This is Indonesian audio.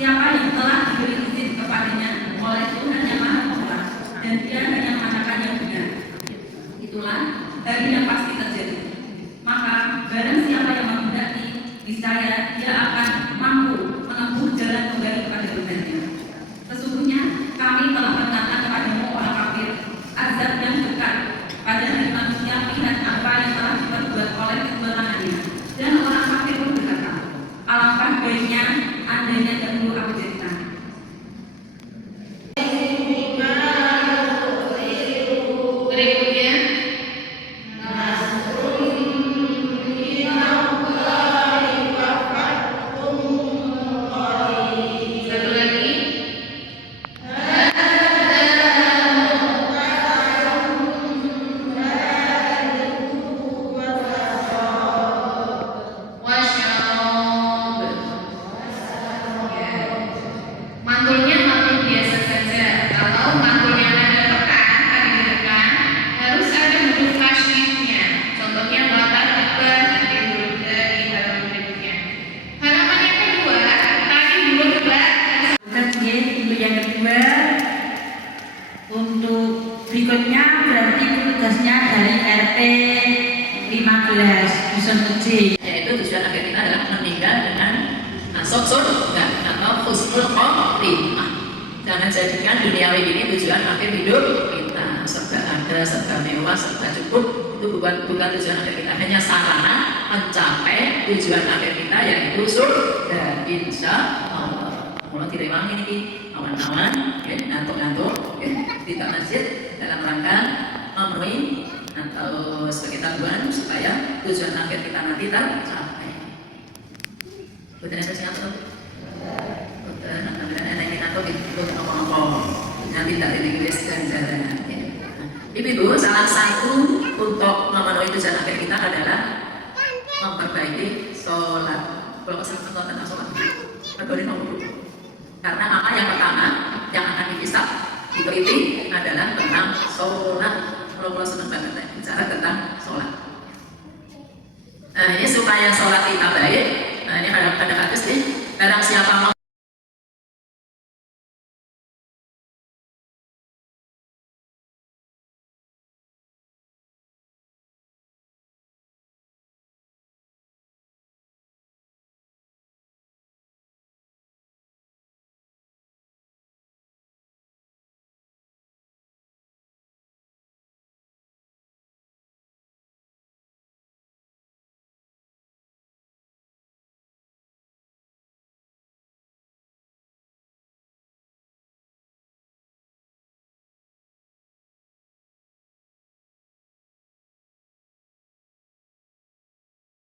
siapa yang telah diberi izin kepadanya oleh Tuhan yang Maha Kuasa dan dia hanya mengatakan yang benar, itulah hari yang pasti terjadi. Maka barang siapa yang menghendaki niscaya dia akan mampu menempuh jalan kembali kepada Tuhannya. Sesungguhnya kami telah berkata kepadamu orang kafir, azab yang dekat pada hari manusia melihat apa yang telah diperbuat oleh kedua tangannya. Dan orang kafir pun berkata, alangkah baiknya andainya dahulu aku jadi tanah. Berikutnya satu lagi. Mantulnya mantul biasa saja. Kalau mantulnya ada tekan, ada ditekan, harus ada huruf tasydidnya. Contohnya mata tekan di huruf dari halaman berikutnya. Halaman yang kedua, tadi huruf ba. Untuk yang kedua, untuk berikutnya berarti tugasnya dari RT 15 Dusun Kecil. Yaitu tujuan akhir kita adalah meninggal dengan masuk surga atau husnul khotimah. Jangan jadikan duniawi ini tujuan akhir hidup kita. Serba ada, serba mewah, serba cukup, itu bukan tujuan akhir kita. Hanya sarana mencapai tujuan akhir kita, yaitu surga. Insya Allah. Mulai direwangi ini awan-awan, ngantuk-ngantuk, tidak masjid dalam rangka memenuhi atau sebagai tabungan supaya tujuan akhir kita nanti tercapai. Betul ada siapa? Betul, anak kita tuh ikut ngomong-ngomong, nanti tak ditulis dan jalan. Ibu-ibu, salah satu untuk memenuhi tujuan akhir kita adalah memperbaiki sholat. Kalau kesempatan tentang sholat, berboleh nomor. Karena apa yang pertama yang akan dihisab diteliti adalah tentang sholat. Kalau senang banget bicara tentang sholat. Nah ini supaya sholat kita baik. Nah ini ada hadis nih. Barang siapa mau